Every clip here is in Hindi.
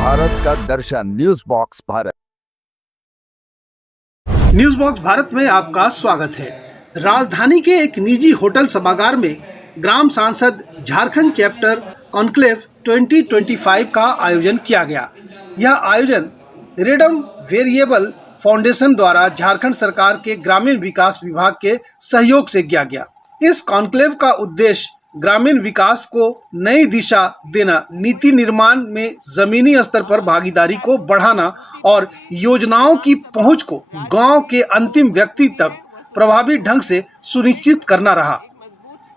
भारत का दर्शन news box Bharat. News box Bharat में आपका स्वागत है। राजधानी के एक निजी होटल सभागार में ग्राम सांसद झारखंड चैप्टर कॉन्क्लेव 2025 का आयोजन किया गया। यह आयोजन रेडम वेरिएबल फाउंडेशन द्वारा झारखंड सरकार के ग्रामीण विकास विभाग के सहयोग से किया गया। इस कॉन्क्लेव का उद्देश्य ग्रामीण विकास को नई दिशा देना, नीति निर्माण में जमीनी स्तर पर भागीदारी को बढ़ाना और योजनाओं की पहुंच को गांव के अंतिम व्यक्ति तक प्रभावी ढंग से सुनिश्चित करना रहा।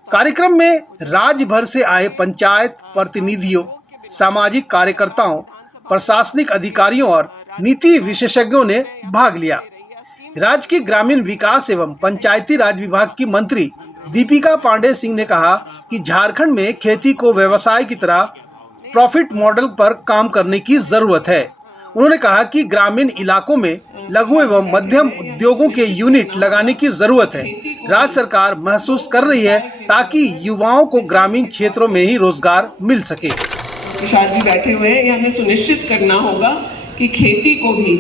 कार्यक्रम में राज्य भर से आए पंचायत प्रतिनिधियों, सामाजिक कार्यकर्ताओं, प्रशासनिक अधिकारियों और नीति विशेषज्ञों ने भाग लिया। राज्य के ग्रामीण विकास एवं पंचायती राज विभाग की मंत्री दीपिका पांडे सिंह ने कहा कि झारखंड में खेती को व्यवसाय की तरह प्रॉफिट मॉडल पर काम करने की जरूरत है। उन्होंने कहा कि ग्रामीण इलाकों में लघु एवं मध्यम उद्योगों के यूनिट लगाने की जरूरत है। राज्य सरकार महसूस कर रही है ताकि युवाओं को ग्रामीण क्षेत्रों में ही रोजगार मिल सके। प्रसाद जी बैठे हुए हैं, यह हमें सुनिश्चित करना होगा कि खेती को भी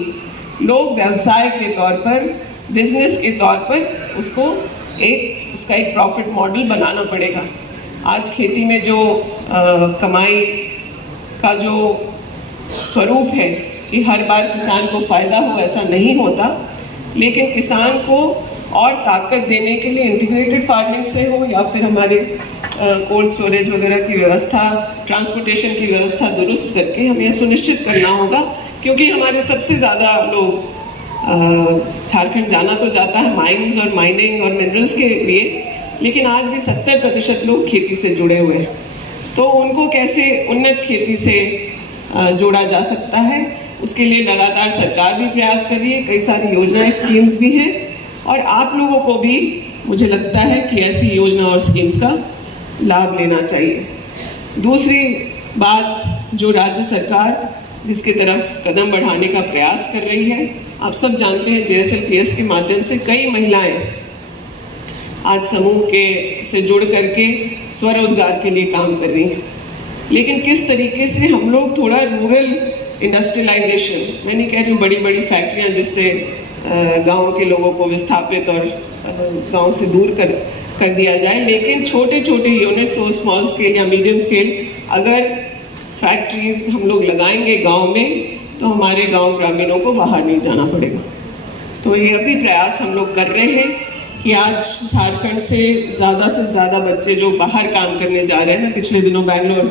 लोग व्यवसाय के तौर पर, बिजनेस के तौर पर उसका एक प्रॉफिट मॉडल बनाना पड़ेगा। आज खेती में जो कमाई का जो स्वरूप है कि हर बार किसान को फ़ायदा हो, ऐसा नहीं होता, लेकिन किसान को और ताकत देने के लिए इंटीग्रेटेड फार्मिंग से हो या फिर हमारे कोल्ड स्टोरेज वगैरह की व्यवस्था, ट्रांसपोर्टेशन की व्यवस्था दुरुस्त करके हमें सुनिश्चित करना होगा। क्योंकि हमारे सबसे ज़्यादा लोग झारखंड जाना तो जाता है माइंस और माइनिंग और मिनरल्स के लिए, लेकिन आज भी 70% लोग खेती से जुड़े हुए हैं। तो उनको कैसे उन्नत खेती से जोड़ा जा सकता है, उसके लिए लगातार सरकार भी प्रयास कर रही है। कई सारी योजनाएं, स्कीम्स भी हैं और आप लोगों को भी मुझे लगता है कि ऐसी योजना और स्कीम्स का लाभ लेना चाहिए। दूसरी बात, जो राज्य सरकार जिसकी तरफ कदम बढ़ाने का प्रयास कर रही है, आप सब जानते हैं JSLPS के माध्यम से कई महिलाएं आज समूह के से जुड़ करके स्वरोजगार के लिए काम कर रही हैं। लेकिन किस तरीके से हम लोग थोड़ा रूरल इंडस्ट्रियलाइजेशन, मैं नहीं कह रही हूँ बड़ी बड़ी फैक्ट्रियाँ जिससे गांव के लोगों को विस्थापित और गांव से दूर कर दिया जाए, लेकिन छोटे छोटे यूनिट्स हो, स्मॉल स्केल या मीडियम स्केल, अगर फैक्ट्रीज हम लोग लगाएंगे गांव में तो हमारे गांव ग्रामीणों को बाहर नहीं जाना पड़ेगा। तो यह भी प्रयास हम लोग कर रहे हैं कि आज झारखंड से ज़्यादा बच्चे जो बाहर काम करने जा रहे हैं। मैं पिछले दिनों बैंगलोर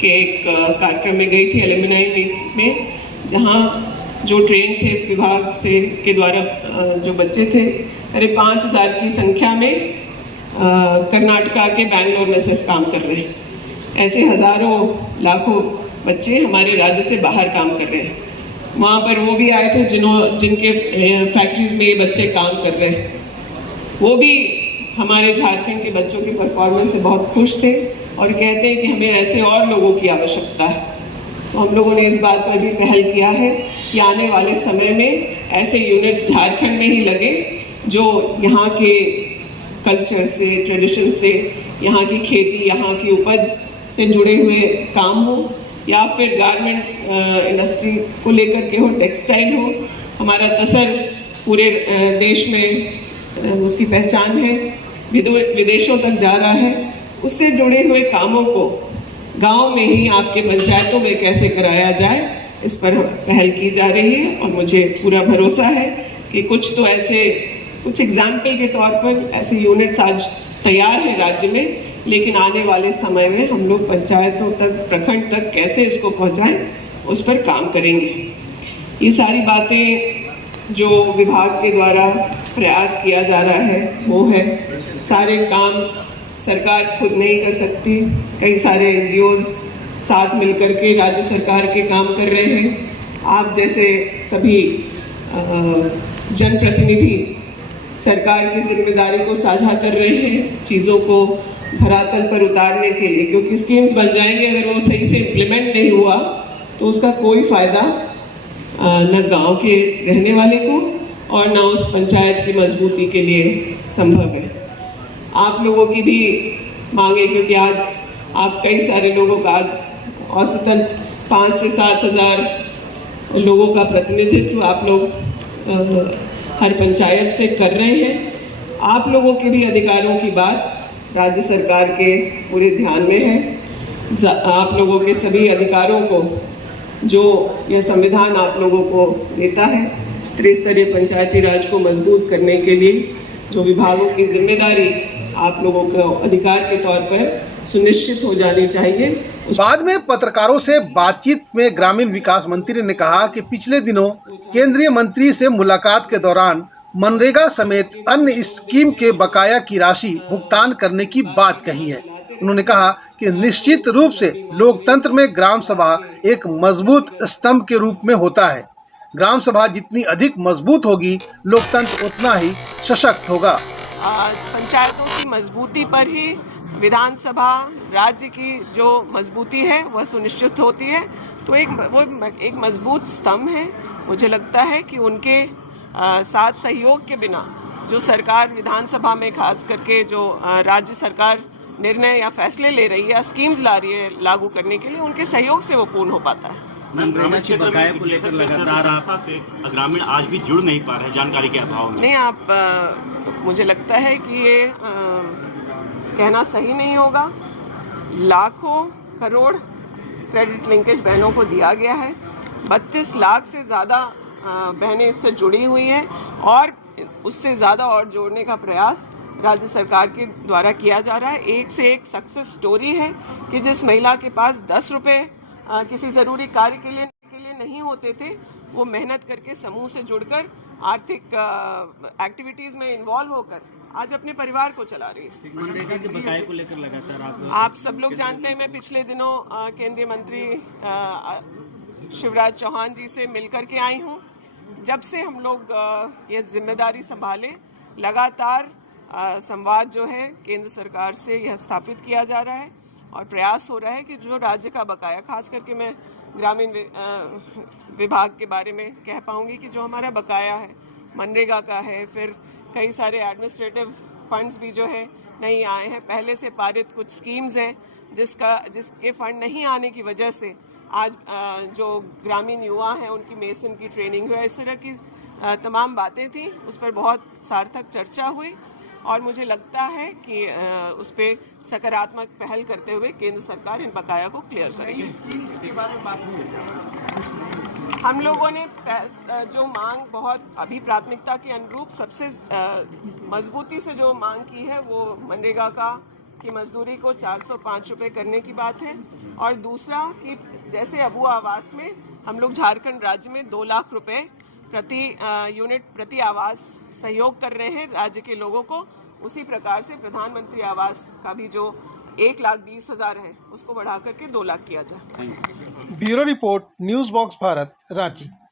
के एक कार्यक्रम में गई थी, एलुमनाई में, जहां जो ट्रेन थे विभाग से के द्वारा जो बच्चे थे, करीब 5000 की संख्या में कर्नाटका के बैंगलोर में सिर्फ काम कर रहे हैं। ऐसे हज़ारों लाखों बच्चे हमारे राज्य से बाहर काम कर रहे हैं। वहाँ पर वो भी आए थे जिनके फैक्ट्रीज में ये बच्चे काम कर रहे हैं। वो भी हमारे झारखंड के बच्चों के परफॉर्मेंस से बहुत खुश थे और कहते हैं कि हमें ऐसे और लोगों की आवश्यकता है। तो हम लोगों ने इस बात पर भी पहल किया है कि आने वाले समय में ऐसे यूनिट्स झारखंड में ही लगे जो यहाँ के कल्चर से, ट्रेडिशन से, यहाँ की खेती, यहाँ की उपज से जुड़े हुए काम हो, या फिर गारमेंट इंडस्ट्री को लेकर के हो, टेक्सटाइल हो। हमारा तसर पूरे देश में उसकी पहचान है, विदेशों तक जा रहा है। उससे जुड़े हुए कामों को गांव में ही आपके पंचायतों में कैसे कराया जाए, इस पर पहल की जा रही है। और मुझे पूरा भरोसा है कि कुछ एग्जाम्पल के तौर पर ऐसे यूनिट्स आज तैयार हैं राज्य में, लेकिन आने वाले समय में हम लोग पंचायतों तक, प्रखंड तक कैसे इसको पहुंचाएं, उस पर काम करेंगे। ये सारी बातें जो विभाग के द्वारा प्रयास किया जा रहा है वो है, सारे काम सरकार खुद नहीं कर सकती, कई सारे NGOs साथ मिलकर के राज्य सरकार के काम कर रहे हैं। आप जैसे सभी जनप्रतिनिधि सरकार की जिम्मेदारी को साझा कर रहे हैं, चीज़ों को धरातल पर उतारने के लिए, क्योंकि स्कीम्स बन जाएंगे, अगर वो सही से इम्प्लीमेंट नहीं हुआ तो उसका कोई फ़ायदा न गांव के रहने वाले को और न उस पंचायत की मजबूती के लिए संभव है। आप लोगों की भी मांगे, क्योंकि आज आप कई सारे लोगों का आज औसतन 5 से 7 हज़ार लोगों का प्रतिनिधित्व आप लोग हर पंचायत से कर रहे हैं। आप लोगों के भी अधिकारों की बात राज्य सरकार के पूरे ध्यान में है। आप लोगों के सभी अधिकारों को जो यह संविधान आप लोगों को देता है, त्रिस्तरीय पंचायती राज को मजबूत करने के लिए जो विभागों की जिम्मेदारी आप लोगों को अधिकार के तौर पर सुनिश्चित हो जानी चाहिए। बाद में पत्रकारों से बातचीत में ग्रामीण विकास मंत्री ने कहा कि पिछले दिनों केंद्रीय मंत्री से मुलाकात के दौरान मनरेगा समेत अन्य स्कीम के बकाया की राशि भुगतान करने की बात कही है। उन्होंने कहा कि निश्चित रूप से लोकतंत्र में ग्राम सभा एक मजबूत स्तंभ के रूप में होता है। ग्राम सभा जितनी अधिक मजबूत होगी, लोकतंत्र उतना ही सशक्त होगा। पंचायतों की मजबूती पर ही विधानसभा राज्य की जो मजबूती है वह सुनिश्चित होती है। तो एक मजबूत स्तंभ है। मुझे लगता है कि उनके साथ सहयोग के बिना जो सरकार विधानसभा में खास करके जो राज्य सरकार निर्णय या फैसले ले रही है, स्कीम्स ला रही है लागू करने के लिए, उनके सहयोग से वो पूर्ण हो पाता है। ग्रामीण क्षेत्र बकाया को लेकर लगातार से ग्रामीण आज भी जुड़ नहीं पा रहे जानकारी के अभाव में। नहीं, आप मुझे लगता है कि ये कहना सही नहीं होगा। लाखों करोड़ क्रेडिट लिंकेज बहनों को दिया गया है। 32 लाख से ज़्यादा बहनें इससे जुड़ी हुई हैं और उससे ज़्यादा और जोड़ने का प्रयास राज्य सरकार के द्वारा किया जा रहा है। एक से एक सक्सेस स्टोरी है कि जिस महिला के पास 10 रुपये किसी ज़रूरी कार्य के लिए नहीं होते थे, वो मेहनत करके समूह से जुड़कर आर्थिक एक्टिविटीज़ में इन्वॉल्व होकर आज अपने परिवार को चला रही है। मनरेगा के बकाये को लेकर लगातार आप सब लोग जानते हैं, मैं पिछले दिनों केंद्रीय मंत्री शिवराज चौहान जी से मिलकर के आई हूँ। जब से हम लोग ये जिम्मेदारी संभाले, लगातार संवाद जो है केंद्र सरकार से यह स्थापित किया जा रहा है और प्रयास हो रहा है कि जो राज्य का बकाया, खास करके मैं ग्रामीण विभाग के बारे में कह पाऊंगी कि जो हमारा बकाया है मनरेगा का है, फिर कई सारे एडमिनिस्ट्रेटिव फंड्स भी जो है नहीं आए हैं। पहले से पारित कुछ स्कीम्स हैं जिसके फंड नहीं आने की वजह से आज जो ग्रामीण युवा हैं उनकी मेसन की ट्रेनिंग हुई, इस तरह की तमाम बातें थी। उस पर बहुत सार्थक चर्चा हुई और मुझे लगता है कि उस पर सकारात्मक पहल करते हुए केंद्र सरकार इन बकाया को क्लियर करेगी। हम लोगों ने जो मांग बहुत अभी प्राथमिकता के अनुरूप सबसे मजबूती से जो मांग की है वो मनरेगा की मजदूरी को 405 रुपये करने की बात है। और दूसरा कि जैसे अबू आवास में हम लोग झारखंड राज्य में 2 लाख रुपये प्रति यूनिट प्रति आवास सहयोग कर रहे हैं राज्य के लोगों को, उसी प्रकार से प्रधानमंत्री आवास का भी जो 1,20,000 है उसको बढ़ा करके 2 लाख किया जाए। Bureau report, news box Bharat, Ranchi.